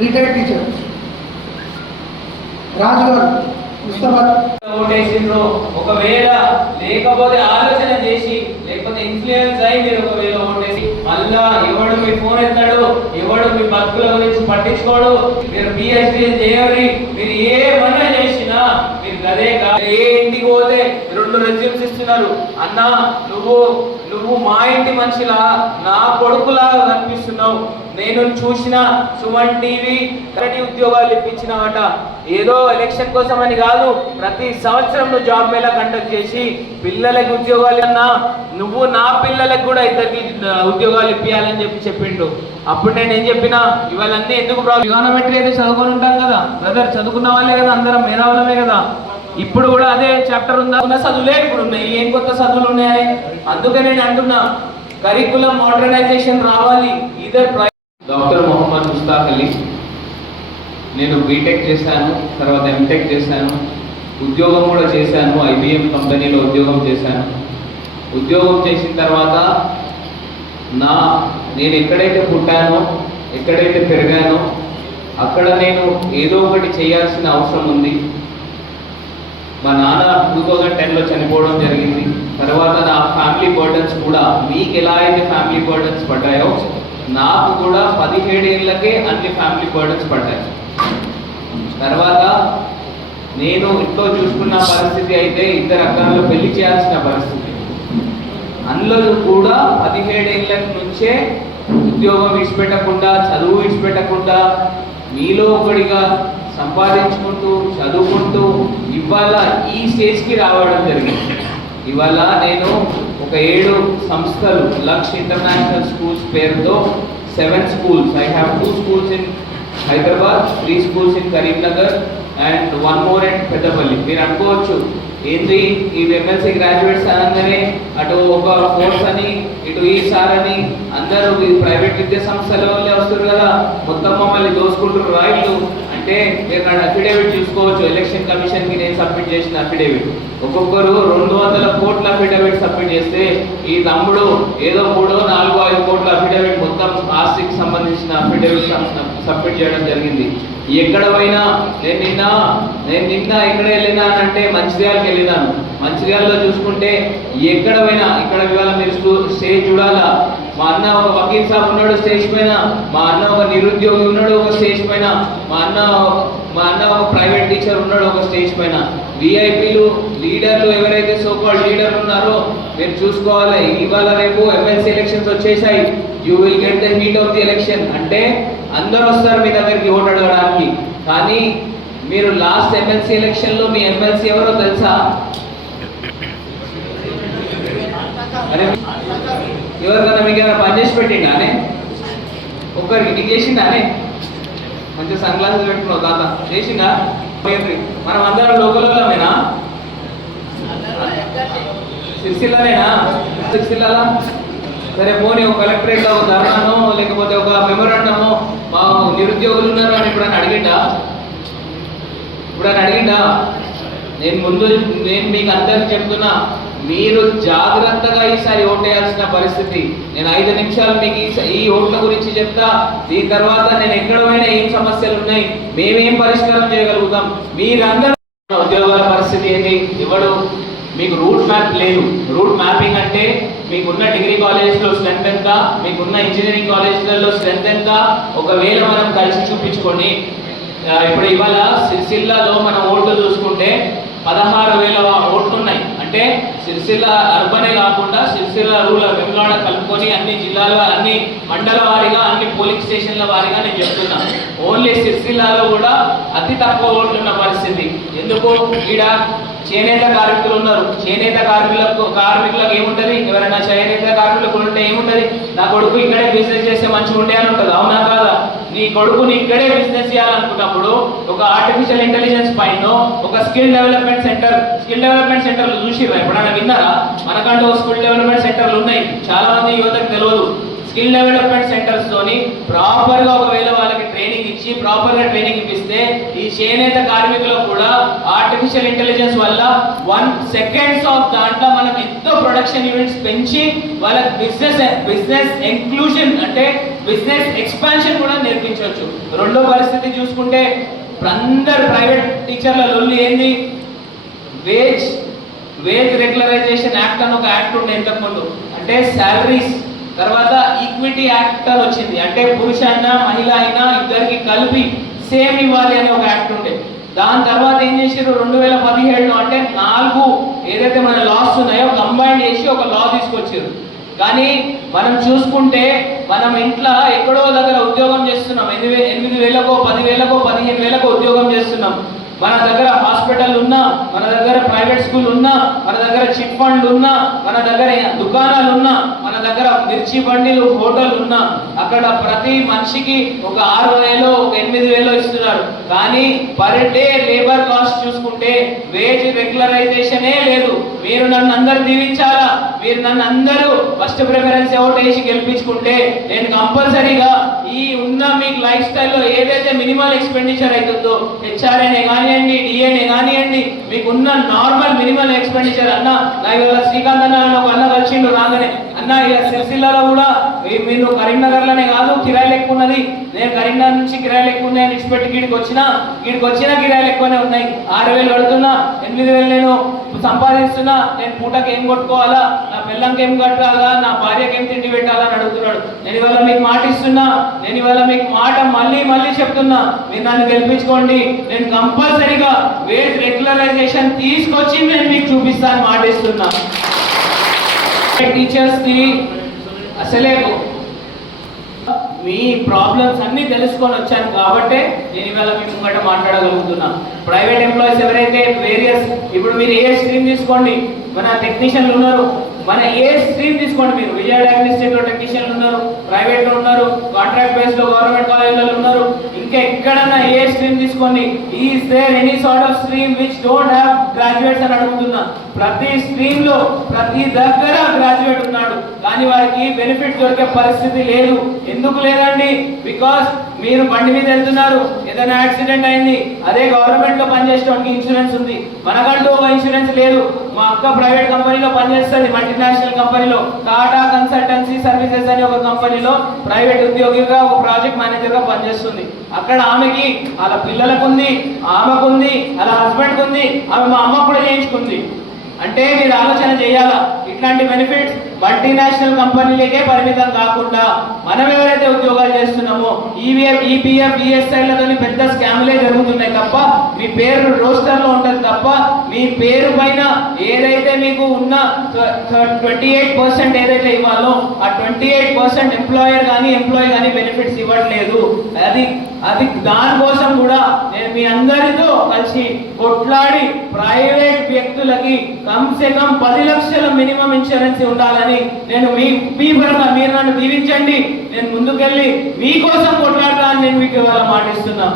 Retired teacher. రాజుగారు ఓటేసిండ్రు ఒకవేళ లేకపోతే ఆలోచన చేసి లేకపోతే ఇన్ఫ్లుయెన్స్ అయి మీరు ఒకవేళ ఓటేసి మళ్ళా ఎవడు మీ ఫోన్ ఎత్తాడు ఎవడు మీ బతుకుల గురించి పట్టించుకోడు మీరు పిహెచ్డి చేయరు మీరు ఏమన్నా చేసినా మీరు అదే ఏ ఇంటికి పోతే రెండు రెజ్యూమ్స్ ఇస్తున్నారు. అన్నా నువ్వు నువ్వు మా ఇంటి మనిషిలా నా కొడుకులాగా కనిపిస్తున్నావు. నేను చూసిన సుమన్ టీవీ కరటి ఉద్యోగాలు ఇప్పించినావట. ఏదో ఎలక్షన్ కోసం అని కాదు ప్రతి సంవత్సరం నువ్వు జాబ్ మేళ కండక్ట్ చేసి పిల్లలకి ఉద్యోగాలు అన్నా నువ్వు నా పిల్లలకు కూడా ఇద్దరికి ఉద్యోగాలు ఇప్పించాలని చెప్పి చెప్పిండు. అప్పుడు నేను ఏం చెప్పినా ఇవాళన్నీ ఎందుకు ప్రాబ్లం? ట్రిగానోమెట్రీ అయితే చదువుకొని ఉంటాం కదా. బ్రదర్ చదువుకున్న వాళ్ళే కదా అందరం మేధావులమే కదా. ఇప్పుడు కూడా అదే చాప్టర్ ఉందా? ఉన్న చదువులే ఇప్పుడు ఉన్నాయి. ఏం కొత్త చదువులు ఉన్నాయి? అందుకే నేను అంటున్నా కరికులం మోడర్నైజేషన్ రావాలి. ఇదర్ డాక్టర్ మొహమ్మద్ ముస్తాక్ అలీ నేను బీటెక్ చేశాను తర్వాత ఎంటెక్ చేశాను ఉద్యోగం కూడా చేశాను ఐబిఎం కంపెనీలో ఉద్యోగం చేశాను. ఉద్యోగం చేసిన తర్వాత నా నేను ఎక్కడైతే పుట్టానో ఎక్కడైతే పెరిగానో అక్కడ నేను ఏదో ఒకటి చేయాల్సిన అవసరం ఉంది. మా నాన్న టూ థౌజండ్ టెన్లో చనిపోవడం జరిగింది. తర్వాత నా ఫ్యామిలీ బర్డన్స్ కూడా మీకు ఎలా అయితే ఫ్యామిలీ బర్డన్స్ పడ్డాయో నాకు కూడా పదిహేడు ఏళ్ళకే అన్ని ఫ్యామిలీ బర్డన్స్ పడ్డాయి. తర్వాత నేను ఇంట్లో చూసుకున్న పరిస్థితి అయితే ఇద్దరు అక్కలు పెళ్ళి చేయాల్సిన పరిస్థితి. అందులో కూడా పదిహేడేళ్ళ నుంచే ఉద్యోగం విడిచిపెట్టకుండా చదువు విడిచిపెట్టకుండా మీలో ఒకడిగా సంపాదించుకుంటూ చదువుకుంటూ ఇవాళ ఈ స్టేజ్కి రావడం జరిగింది. ఇవాళ నేను ఒక ఏడు సంస్థలు లక్ష్ ఇంటర్నేషనల్ స్కూల్స్ పేరుతో seven schools I have two schools in Hyderabad three schools in Karimnagar and one more and Peddapalli మీరు అనుకోవచ్చు ఏంటి ఈ ఎమ్మెల్సీ గ్రాడ్యుయేట్స్ అనగానే అటు ఒక కోర్స్ అని ఇటు ఈ సార్ అని అందరూ ప్రైవేట్ విద్యా సంస్థల వల్లే వస్తారు కదా. మొత్తం మమ్మల్ని దోసుకుంటారు రైళ్ళు అంటే ఇక్కడ అఫిడేవిట్ చూసుకోవచ్చు. ఎలక్షన్ కమిషన్కి నేను సబ్మిట్ చేసిన అఫిడేవిట్ ఒక్కొక్కరు రెండు వందల కోట్ల అఫిడేవిట్ సబ్మిట్ చేస్తే ఈ తమ్ముడు ఏదో మూడో నాలుగో ఐదు కోట్ల అఫిడేవిట్ మొత్తం ఆస్తికి సంబంధించిన అఫిడేవిట్ సబ్మిట్ చేయడం జరిగింది. ఎక్కడ పోయినా నేను నిన్న నేను నిన్న ఎక్కడ వెళ్ళినా అంటే మంచిర్యాలకి వెళ్ళినాను. మంచిర్యాలలో చూసుకుంటే ఎక్కడ పోయినా ఇక్కడ ఇవాళ మీరు స్టేజ్ చూడాలా? మా అన్న ఒక వకీల్ సాబ్ ఉన్నాడు స్టేజ్ పైన. మా అన్న ఒక నిరుద్యోగి ఉన్నాడు ఒక స్టేజ్ పైన. మా అన్న మా అన్న ఒక ప్రైవేట్ టీచర్ ఉన్నాడు ఒక స్టేజ్ పైన. విఐపీలు లీడర్లు ఎవరైతే సోకాల్ లీడర్లు ఉన్నారో మీరు చూసుకోవాలి. ఇవాళ రేపు ఎమ్మెల్సీ ఎలక్షన్స్ వచ్చేసాయి. You will get the heat of the election అంటే అందరూ వస్తారు మీ దగ్గరికి ఓటు అడగడానికి. కానీ మీరు లాస్ట్ ఎమ్మెల్సీ ఎలక్షన్లో మీ ఎమ్మెల్సీ ఎవరో తెలుసా? అరే ఎవరికన్నా మీకు ఏమైనా పని చేసి పెట్టిండానే ఒక్కరికి నీకు చేసిండానే మంచి సన్ గ్లాసెస్ పెట్టుకున్నావు తాత. చేసిందా మనం అందరం లోకల్లోనేనా సిరిసిల్లనేనా? సిరిసిల్లాలా? సరే పోనీ ఒక కలెక్టరేట్ ఒక ధర్నానో లేకపోతే ఒక మెమోరాండమో మా నిరుద్యోగులు ఉన్నారు అని ఇప్పుడు అడిగిండా? ఇప్పుడు అని అడిగిండా? నేను ముందు నేను మీకు అందరికి చెప్తున్నా మీరు జాగ్రత్తగా ఈసారి ఓటేయాల్సిన పరిస్థితి. నేను ఐదు నిమిషాలు మీకు ఈ- ఓట్ల గురించి చెప్తా. దీని తర్వాత నేను ఎక్కడ పోయినా ఏం సమస్యలు ఉన్నాయి మేమేం పరిష్కారం చేయగలుగుతాం. మీరందరూ ఉద్యోగాల పరిస్థితి ఏంటి? ఇవ్వడు మీకు రూట్ మ్యాప్ లేదు. రూట్ మ్యాపింగ్ అంటే మీకున్న డిగ్రీ కాలేజ్లో స్ట్రెంత్ ఎంత? మీకున్న ఇంజనీరింగ్ కాలేజ్లలో స్ట్రెంత్ ఎంత? ఒకవేళ మనం కలిసి చూపించుకొని ఇప్పుడు ఇవాళ సిరిసిల్లాలో మనం ఓట్లు చూసుకుంటే పదహారు వేల ఓట్లు ఉన్నాయి అంటే సిరిసిల్ల అర్బనే కాకుండా సిరిసిల్ల రూరల్ వెంగళవాడ కలుపుకొని అన్ని జిల్లాల అన్ని మండల వారీగా అన్ని పోలింగ్ స్టేషన్ల వారీగా నేను చెప్తున్నాను ఓన్లీ సిరిసిల్లాలో కూడా అతి తక్కువ ఓట్లు ఉన్న పరిస్థితి. ఎందుకు? ఈడ చేనేత కార్మికులు ఉన్నారు. చేనేత కార్మికులకు కార్మికులకు ఏముంటది? ఎవరైనా చేనేత కార్మికులకు ఉంటే ఏముంటది? నా కొడుకు ఇక్కడే బిజినెస్ చేస్తే మంచిగా ఉండే అని ఉంటుంది. అవునా నీ కొడుకుని ఇక్కడే బిజినెస్ చేయాలనుకున్నప్పుడు ఒక ఆర్టిఫిషియల్ ఇంటెలిజెన్స్ పైన ఒక skill development centre skill development సెంటర్లు చూసిర్రా? ఎప్పుడైనా విన్నారా? మనకంటూ స్కిల్ డెవలప్మెంట్ సెంటర్లు ఉన్నాయి. చాలా మంది యువతకు తెలియదు. స్కిల్ డెవలప్మెంట్ సెంటర్స్ తోని ప్రాపర్గా ఒకవేళ వాళ్ళకి ట్రైనింగ్ ఇచ్చి ప్రాపర్గా ట్రైనింగ్ ఇప్పిస్తే ఈ చేనేత కార్మికులకు కూడా ఆర్టిఫిషియల్ ఇంటెలిజెన్స్ వల్ల వన్ సెకండ్స్ ఆఫ్ దాంట్లో మనం ఎంతో ప్రొడక్షన్ యూనిట్స్ పెంచి వాళ్ళకి బిజినెస్ బిజినెస్ ఇంక్లూజన్ అంటే బిజినెస్ ఎక్స్పాన్షన్ కూడా నేర్పించవచ్చు. రెండో పరిస్థితి చూసుకుంటే ఇప్పుడు అందరు ప్రైవేట్ టీచర్ల లొల్లి ఏంది? వేజ్ వేజ్ రెగ్యులరైజేషన్ యాక్ట్ అని ఒక యాక్ట్ ఉండే ఇంతకుముందు. అంటే శాలరీస్ తర్వాత ఈక్విటీ యాక్ట్ అని వచ్చింది. అంటే పురుష అయినా మహిళ అయినా ఇద్దరికి కలిపి సేమ్ ఇవ్వాలి అని ఒక యాక్ట్ ఉండే. దాని తర్వాత ఏం చేసారు రెండు వేల పదిహేడులో అంటే నాలుగు ఏదైతే మన లాస్ ఉన్నాయో కంబైన్ చేసి ఒక లా తీసుకొచ్చారు కానీ మనం చూసుకుంటే మనం ఇంట్లో ఎక్కడో దగ్గర ఉద్యోగం చేస్తున్నాం. ఎనిమిది వే- ఎనిమిది వేలకో పదివేలకో పదిహేను వేలకో ఉద్యోగం చేస్తున్నాం. మన దగ్గర హాస్పిటల్ ఉన్నా మన దగ్గర ప్రైవేట్ స్కూల్ ఉన్నా మన దగ్గర చిట్ ఫండ్ ఉన్నా మన దగ్గర దుకాణాలు ఉన్నా మన దగ్గర మిర్చి బండిలు హోటల్ ఉన్నా అక్కడ ప్రతి మనిషికి ఒక ఆరు వేలు ఒక ఎనిమిది వేలు ఇస్తున్నారు. కానీ పర్ డే లేబర్ కాస్ట్ చూసుకుంటే వేజ్ రెగ్యులరైజేషనే లేదు. మీరు నన్ను అందరు దీవించాలా? మీరు నన్ను అందరూ ఫస్ట్ ప్రిఫరెన్స్ ఓట్ వేసి గెలిపించుకుంటే నేను కంపల్సరీగా ఈ ఉన్న మీకు లైఫ్ స్టైల్లో ఏదైతే మినిమల్ ఎక్స్పెండిచర్ అవుతుందో హెచ్ఆర్ఏనే కానివ్వండి డిఏనే కానివ్వండి మీకు ఉన్న నార్మల్ మినిమల్ ఎక్స్పెండిచర్ అన్న నా ఇవాళ శ్రీకాంత్ అన్న ఒక అన్న వచ్చిండు రాగానే అన్న ఇక సిరిసిల్లలో కూడా మీ- మీరు కరీంనగర్లోనే కాదు కిరాయిలు ఎక్కువ ఉన్నది. నేను కరీంనగర్ నుంచి కిరాయిలు ఎక్కువ ఉన్నాయి అని ఇచ్చిపెట్టి గీడికి వచ్చినా గీడికి వచ్చినా కిరాయిలు ఎక్కువనే ఉన్నాయి. ఆరు వేలు పడుతున్నా ఎనిమిది వేలు నేను సంపాదిస్తున్నా నేను పూటకి ఏం కొట్టుకోవాలా? నా పిల్లంకి ఏం కట్టాలా? నా భార్యకి ఏం తిండి పెట్టాలా అని అడుగుతున్నాడు. నేను ఇవాళ మీకు మాట ఇస్తున్నా నేను ఇవాళ మీకు మాట మళ్ళీ మళ్ళీ చెప్తున్నా. మీరు నన్ను గెలిపించుకోండి. నేను కంపల్సరీగా వేజ్ రెగ్యులరైజేషన్ తీసుకొచ్చి నేను మీకు చూపిస్తాను మాట ఇస్తున్నా టీచర్స్కి అసలే మీ ప్రాబ్లమ్స్ అన్ని తెలుసుకొని వచ్చాను కాబట్టే నేను ఇవాళ మీ ముంగట మాట్లాడగలుగుతున్నాను ప్రైవేట్ ఎంప్లాయీస్ ఎవరైతే వేరియస్ ఇప్పుడు మీరు ఏ స్ట్రీమ్ తీసుకోండి మన టెక్నీషియన్లు ఉన్నారు. మన ఏ స్ట్రీమ్ తీసుకోండి మీరు? విజయ డయాగ్నోస్టిక్లో టెక్నీషియన్లు ఉన్నారు ప్రైవేట్లో ఉన్నారు కాంట్రాక్ట్ బేస్లో గవర్నమెంట్ కాలేజీలలో ఉన్నారు. ఇంకా ఎక్కడన్నా ఏ స్ట్రీమ్ తీసుకోండి? Is there any sort of stream which don't have graduates అని అడుగుతున్నా. ప్రతి స్ట్రీమ్లో ప్రతి దగ్గర గ్రాడ్యుయేట్ ఉన్నాడు. కానీ వారికి బెనిఫిట్ దొరికే పరిస్థితి లేదు. ఎందుకు లేదండి? బికాస్ మీరు బండి మీద వెళ్తున్నారు. ఏదైనా యాక్సిడెంట్ అయింది అదే గవర్నమెంట్లో పనిచేసేవాడికి ఇన్సూరెన్స్ ఉంది. మనకంటూ ఒక ఇన్సూరెన్స్ లేదు. మా అక్క ప్రైవేట్ కంపెనీలో పనిచేస్తుంది మల్టీనేషనల్ కంపెనీలో టాటా కన్సల్టెన్సీ సర్వీసెస్ అనే ఒక కంపెనీలో ప్రైవేట్ ఉద్యోగిగా ఒక ప్రాజెక్ట్ మేనేజర్గా పనిచేస్తుంది. అక్కడ ఆమెకి వాళ్ళ పిల్లలకు ఉంది ఆమెకు ఉంది వాళ్ళ హస్బెండ్ ఉంది ఆమె మా అమ్మ కూడా చేయించుకుంది. అంటే మీరు ఆలోచన చేయాలా? ఇట్లాంటి బెనిఫిట్స్ మల్టీనేషనల్ కంపెనీలకే పరిమితం కాకుండా మనం ఎవరైతే ఉద్యోగాలు చేస్తున్నామో ఈవీఎఫ్ ఈపీఎఫ్ ఈఎస్ఐలతోని పెద్ద స్కామ్లే జరుగుతున్నాయి తప్ప మీ పేరు రోస్టర్లో ఉంటుంది తప్ప మీ పేరు పైన ఏదైతే మీకు ఉన్న ట్వంటీ ఎయిట్ పర్సెంట్ ఏదైతే ఇవ్వాలో ఆ ట్వంటీ ఎయిట్ పర్సెంట్ ఎంప్లాయర్ కానీ ఎంప్లాయీ కానీ బెనిఫిట్స్ ఇవ్వట్లేదు. అది అది దానికోసం కూడా నేను మీ అందరితో కలిసి కొట్లాడి ప్రైవేట్ వ్యక్తులకి కమ్సే కమ్ పది లక్షల మినిమం ఇన్సూరెన్స్ ఉండాలని నేను మీ మీ పరంగా మీరు నన్ను దీవించండి. నేను ముందుకెళ్ళి మీకోసం కొట్లాడతా అని నేను మీకు ఇవాళ మాటిస్తున్నా.